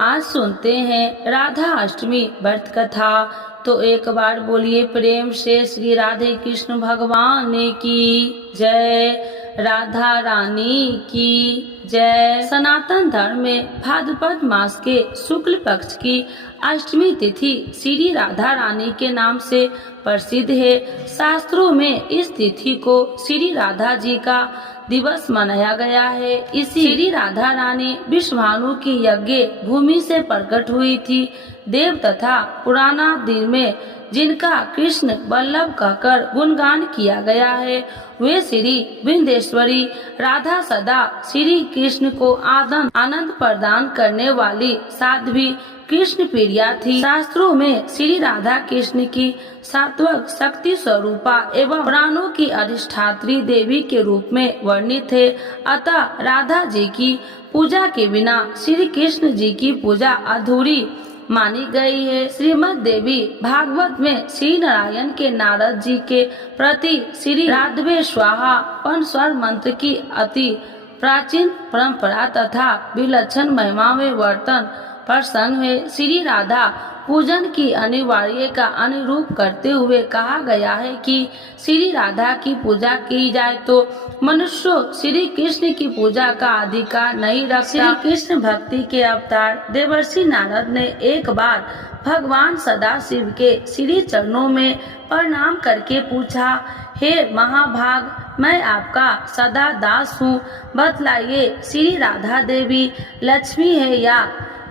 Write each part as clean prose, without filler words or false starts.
आज सुनते हैं राधा अष्टमी व्रत कथा। तो एक बार बोलिए प्रेम से श्री राधे कृष्ण भगवान की जय, राधा रानी की जय। सनातन धर्म में भाद्रपद मास के शुक्ल पक्ष की अष्टमी तिथि श्री राधा रानी के नाम से प्रसिद्ध है। शास्त्रों में इस तिथि को श्री राधा जी का दिवस मनाया गया है। इसी श्री राधा रानी विश्वभानु की यज्ञ भूमि से प्रकट हुई थी। देव तथा पुराना दिन में जिनका कृष्ण वल्लभ कहकर गुणगान किया गया है, वे श्री विंध्येश्वरी राधा सदा श्री कृष्ण को आनंद प्रदान करने वाली साध्वी कृष्ण प्रिया थी। शास्त्रों में श्री राधा कृष्ण की सात्विक शक्ति स्वरूपा एवं प्राणों की अधिष्ठात्री देवी के रूप में वर्णित है। अतः राधा जी की पूजा के बिना श्री कृष्ण जी की पूजा अधूरी मानी गई है। श्रीमद देवी भागवत में श्री नारायण के नारद जी के प्रति श्री राधवे स्वाहा पंचस्वर मंत्र की अति प्राचीन परंपरा तथा विलक्षण महिमा में वर्तन प्रसंग में श्री राधा पूजन की अनिवार्य का अनुरूप करते हुए कहा गया है कि श्री राधा की पूजा की जाए तो मनुष्य श्री कृष्ण की पूजा का अधिकार नहीं रखता। श्री कृष्ण भक्ति के अवतार देवर्षि नारद ने एक बार भगवान सदाशिव के श्री चरणों में प्रणाम करके पूछा, हे महाभाग, मैं आपका सदा दास हूँ। बतलाइए, श्री राधा देवी लक्ष्मी है या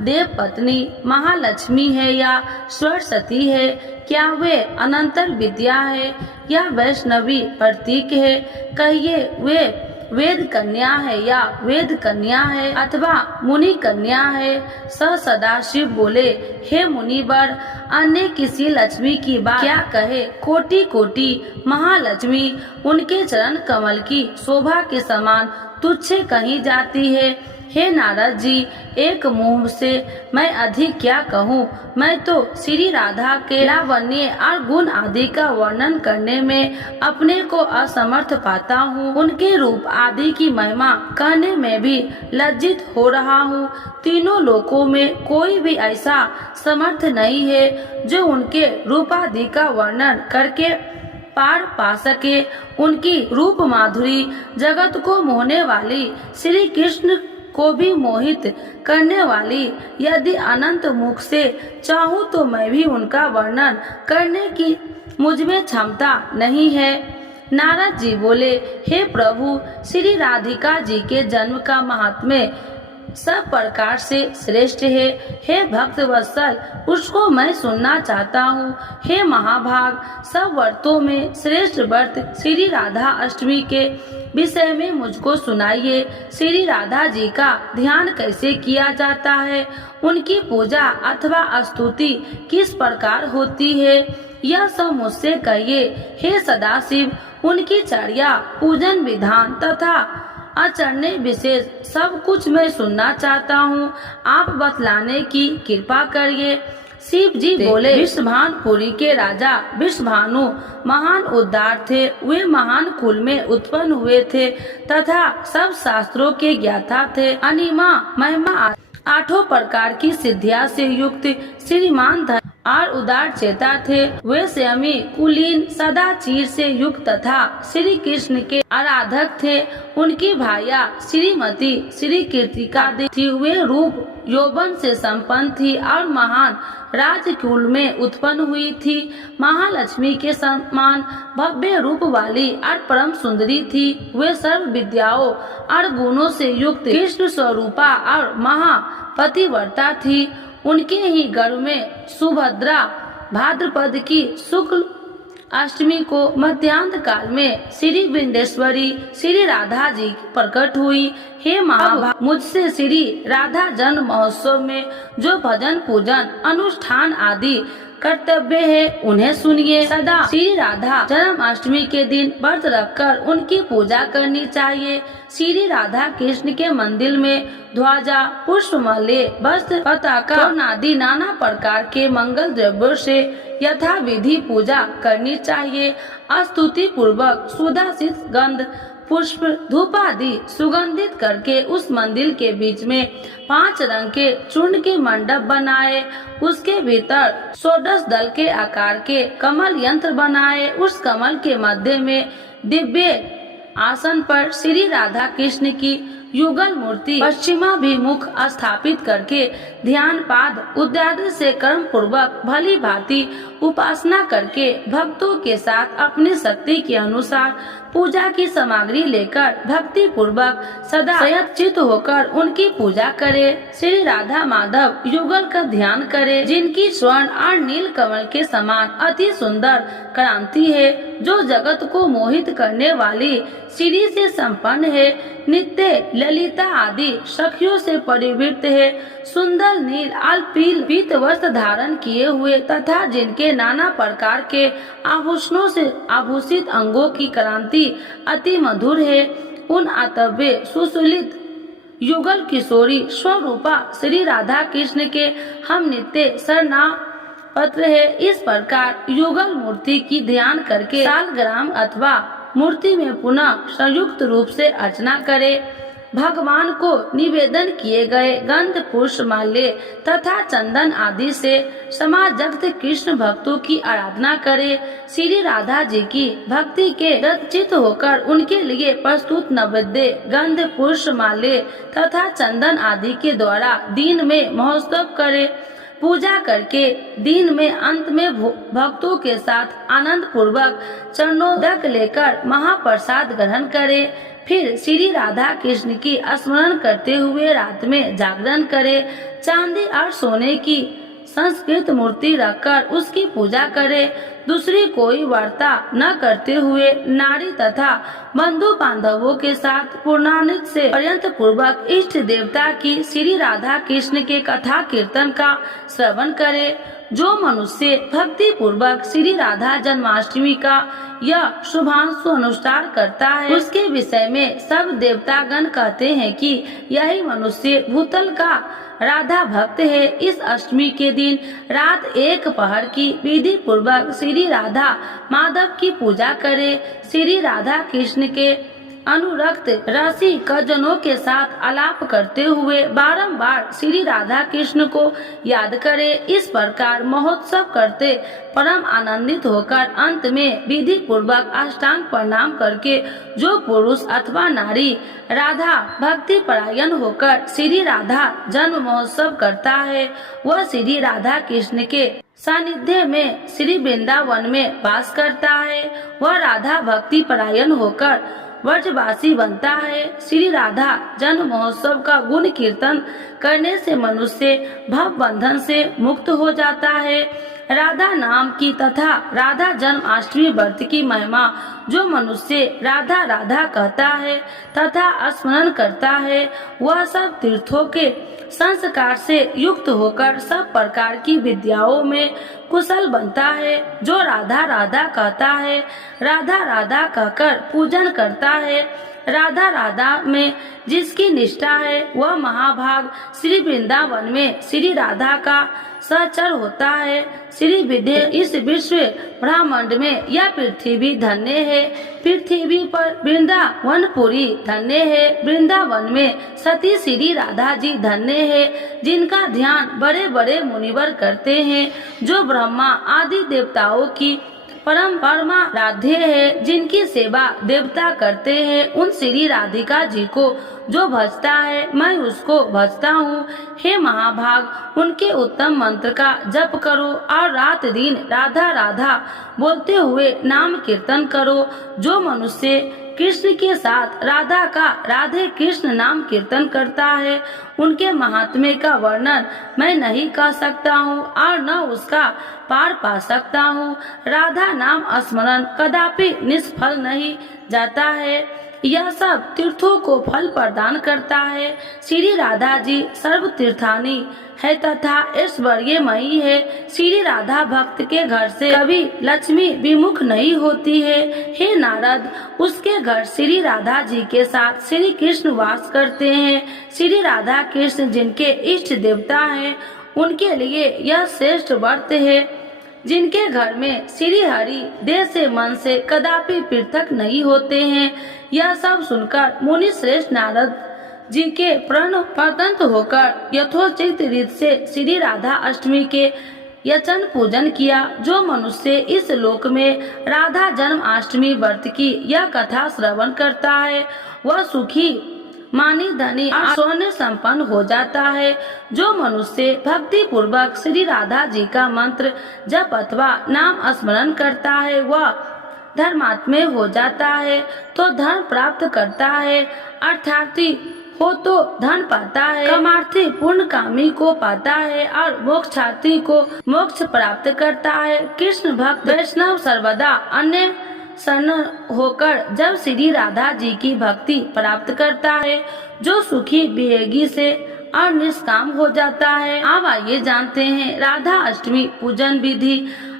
देव पत्नी, महालक्ष्मी है या सरस्वती है? क्या वे अनंतर विद्या है या वैष्णवी प्रतीक है? कहिए, वे वेद कन्या है या वेद कन्या है अथवा मुनि कन्या है? सदाशिव बोले, हे मुनिवर, अन्य किसी लक्ष्मी की बात क्या कहे? कोटि कोटि महालक्ष्मी उनके चरण कमल की शोभा के समान तुच्छ कही जाती है। हे नारद जी, एक मुंह से मैं अधिक क्या कहूँ? मैं तो श्री राधा के लावण्य और गुण आदि का वर्णन करने में अपने को असमर्थ पाता हूँ। उनके रूप आदि की महिमा कहने में भी लज्जित हो रहा हूँ। तीनों लोकों में कोई भी ऐसा समर्थ नहीं है जो उनके रूप आदि का वर्णन करके पार पा सके। उनकी रूप माधुरी जगत को मोहने वाली, श्री कृष्ण को भी मोहित करने वाली, यदि अनंत मुख से चाहूँ तो मैं भी उनका वर्णन करने की मुझ में क्षमता नहीं है। नारद जी बोले, हे प्रभु, श्री राधिका जी के जन्म का महात्म्य सब प्रकार से श्रेष्ठ है। हे भक्त वत्सल, उसको मैं सुनना चाहता हूँ। हे महाभाग, सब व्रतों में श्रेष्ठ व्रत श्री राधा अष्टमी के विषय में मुझको सुनाइए। श्री राधा जी का ध्यान कैसे किया जाता है? उनकी पूजा अथवा स्तुति किस प्रकार होती है? यह सब मुझसे कहिए। हे सदाशिव, उनकी चर्या, पूजन विधान तथा आचरण विशेष सब कुछ मैं सुनना चाहता हूँ। आप बतलाने की कृपा करिए। शिव जी बोले, विश्वभानुपुरी के राजा विश्वभानु महान उद्धार थे। वे महान कुल में उत्पन्न हुए थे तथा सब शास्त्रों के ज्ञाता थे। अनिमा महिमा आठों प्रकार की सिद्धियां से युक्त श्रीमान धन और उदार चेता थे। वे स्वयं कुलीन सदा चीर से युक्त तथा श्री कृष्ण के आराधक थे। उनकी भाया श्रीमती श्री कीर्तिका थी। वे रूप यौवन से संपन्न थी और महान राजकुल में उत्पन्न हुई थी। महालक्ष्मी के समान भव्य रूप वाली और परम सुंदरी थी। वे सर्व विद्याओं और गुणों से युक्त कृष्ण स्वरूपा और महापतिव्रता थी। उनके ही गर्भ में सुभद्रा भाद्रपद की शुक्ल अष्टमी को मध्यान्ह काल में श्री विंध्येश्वरी श्री राधा जी प्रकट हुई। हे महाभाग, मुझसे श्री राधा जन्म महोत्सव में जो भजन पूजन अनुष्ठान आदि कर्तव्य है उन्हें सुनिए। सदा श्री राधा जन्माष्टमी के दिन व्रत रखकर उनकी पूजा करनी चाहिए। श्री राधा कृष्ण के मंदिर में ध्वजा, पुष्पमाल्य, वस्त्र, पताका आदि नाना प्रकार के मंगल द्रव्यों से यथा विधि पूजा करनी चाहिए। स्तुति पूर्वक सुधासित गंध पुष्प धूप आदि सुगंधित करके उस मंदिर के बीच में 5 रंग के चूर्ण के मंडप बनाए। उसके भीतर 16 दल के आकार के कमल यंत्र बनाए। उस कमल के मध्य में दिव्य आसन पर श्री राधा कृष्ण की युगल मूर्ति पश्चिमाभिमुख स्थापित करके ध्यान पाद उद्यादि से कर्म पूर्वक भली भांति उपासना करके भक्तों के साथ अपनी शक्ति के अनुसार पूजा की सामग्री लेकर भक्ति पूर्वक सदा संयत होकर उनकी पूजा करे। श्री राधा माधव युगल का ध्यान करे, जिनकी स्वर्ण और नील कमल के समान अति सुंदर क्रांति है, जो जगत को मोहित करने वाली श्री से संपन्न है, नित्य ललिता आदि सखियों से परिवृत है, सुंदर नील और पीत वस्त्र धारण किए हुए तथा जिनके नाना प्रकार के आभूषणों से आभूषित अंगों की क्रांति अति मधुर है। उन अतव्य सुशोभित युगल किशोरी स्वरूपा श्री राधा कृष्ण के हम नित्य शरणापत्र है। इस प्रकार युगल मूर्ति की ध्यान करके सालग्राम अथवा मूर्ति में पुनः संयुक्त रूप से अर्चना करे। भगवान को निवेदन किए गए गंध पुष्प माल्य तथा चंदन आदि से समाजक्त कृष्ण भक्तों की आराधना करे। श्री राधा जी की भक्ति के रचित होकर उनके लिए प्रस्तुत नैवेद्य गंध पुष्प माल्य तथा चंदन आदि के द्वारा दिन में महोत्सव करे। पूजा करके दिन में अंत में भक्तों के साथ आनंद पूर्वक चरणोदक लेकर महाप्रसाद ग्रहण करे। फिर श्री राधा कृष्ण की स्मरण करते हुए रात में जागरण करे। चांदी और सोने की संस्कृत मूर्ति रखकर उसकी पूजा करे। दूसरी कोई वार्ता न करते हुए नारी तथा बंधु बांधवों के साथ पूर्णानित से पर्यंत पूर्वक इष्ट देवता की श्री राधा कृष्ण के कथा कीर्तन का श्रवण करे। जो मनुष्य भक्ति पूर्वक श्री राधा जन्माष्टमी का यह शुभांशु अनुष्ठान करता है, उसके विषय में सब देवतागण कहते हैं कि यही मनुष्य भूतल का राधा भक्त है। इस अष्टमी के दिन रात 1 पहर की विधि पूर्वक श्री राधा माधव की पूजा करे। श्री राधा कृष्ण के अनुरक्त रसिक जनों के साथ आलाप करते हुए बारंबार श्री राधा कृष्ण को याद करे। इस प्रकार महोत्सव करते परम आनंदित होकर अंत में विधि पूर्वक अष्टांग प्रणाम करके जो पुरुष अथवा नारी राधा भक्ति परायण होकर श्री राधा जन्म महोत्सव करता है, वह श्री राधा कृष्ण के सानिध्य में श्री वृंदावन में वास करता है। वह राधा भक्ति परायण होकर व्रजवासी बनता है। श्री राधा जन्म महोत्सव का गुण कीर्तन करने से मनुष्य भव बंधन से मुक्त हो जाता है। राधा नाम की तथा राधा जन्माष्टमी व्रत की महिमा जो मनुष्य राधा राधा कहता है तथा स्मरण करता है, वह सब तीर्थों के संस्कार से युक्त होकर सब प्रकार की विद्याओं में कुशल बनता है। जो राधा राधा कहता है, राधा राधा कहकर पूजन करता है, राधा राधा में जिसकी निष्ठा है, वह महाभाग श्री वृंदावन में श्री राधा का सहचर होता है। श्री विद्य इस विश्व ब्रह्मांड में यह पृथ्वी धन्य है। पृथ्वी पर वृंदावनपुरी धन्य है। वृंदावन में सती श्री राधा जी धन्य है, जिनका ध्यान बड़े बड़े मुनिवर करते हैं। जो ब्रह्मा आदि देवताओं की परम परमाराध्य है, जिनकी सेवा देवता करते हैं, उन श्री राधिका जी को जो भजता है, मैं उसको भजता हूँ। हे महाभाग, उनके उत्तम मंत्र का जप करो और रात दिन राधा राधा बोलते हुए नाम कीर्तन करो। जो मनुष्य कृष्ण के साथ राधा का राधे कृष्ण नाम कीर्तन करता है, उनके महात्म्य का वर्णन मैं नहीं कर सकता हूँ और न उसका पार पा सकता हूँ। राधा नाम स्मरण कदापि निष्फल नहीं जाता है, यह सब तीर्थों को फल प्रदान करता है। श्री राधा जी सर्व तीर्थानी है तथा ऐश्वर्यमयी है। श्री राधा भक्त के घर से कभी लक्ष्मी विमुख नहीं होती है। हे नारद, उसके घर श्री राधा जी के साथ श्री कृष्ण वास करते हैं। श्री राधा कृष्ण जिनके इष्ट देवता हैं, उनके लिए यह श्रेष्ठ व्रत है। जिनके घर में श्री हरि देह से मन से कदापि पृथक नहीं होते हैं। यह सब सुनकर मुनि श्रेष्ठ नारद जी के प्रण प्रतंत होकर यथोचित रीत से श्री राधा अष्टमी के यचन पूजन किया। जो मनुष्य इस लोक में राधा जन्माष्टमी व्रत की यह कथा श्रवण करता है वह सुखी मानी धनी और सोने संपन्न हो जाता है। जो मनुष्य भक्ति पूर्वक श्री राधा जी का मंत्र जप अथवा नाम स्मरण करता है वह धर्मात्मे हो जाता है तो धन प्राप्त करता है, अर्थार्थी हो तो धन पाता है, कामार्थी पूर्ण कामी को पाता है और मोक्षार्थी को मोक्ष प्राप्त करता है। कृष्ण भक्त वैष्णव सर्वदा अन्य शरण होकर जब श्री राधा जी की भक्ति प्राप्त करता है जो सुखी वियोगी से और निष्काम हो जाता है। अब आइए जानते हैं राधा अष्टमी पूजन विधि।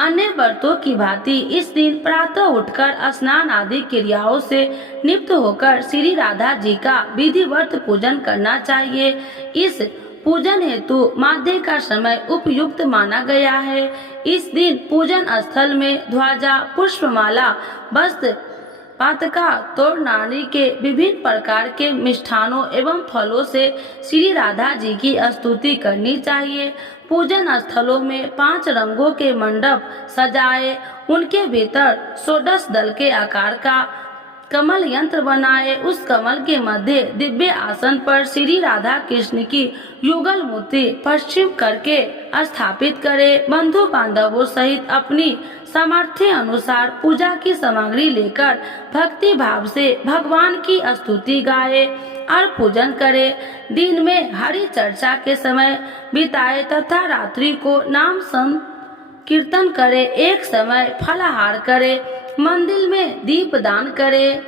अन्य व्रतों की भांति इस दिन प्रातः उठकर स्नान आदि क्रियाओं से नियुक्त होकर श्री राधा जी का विधिवत पूजन करना चाहिए। इस पूजन हेतु माध्य का समय उपयुक्त माना गया है। इस दिन पूजन स्थल में ध्वजा, पुष्पमाला, वस्त्र, पातका, तोड़ नारी के विभिन्न प्रकार के मिष्ठानों एवं फलों से श्री राधा जी की स्तुति करनी चाहिए। पूजन स्थलों में 5 रंगों के मंडप सजाए, उनके भीतर षोडश दल के आकार का कमल यंत्र बनाए, उस कमल के मध्य दिव्य आसन पर श्री राधा कृष्ण की युगल मूर्ति पश्चिम करके स्थापित करे। बंधु बांधवों सहित अपनी सामर्थ्य अनुसार पूजा की सामग्री लेकर भक्ति भाव से भगवान की स्तुति गाए और पूजन करे। दिन में हरि चर्चा के समय बिताए तथा रात्रि को नाम संकीर्तन करे। एक समय फलाहार करे, मंदिर में दीप दान करे।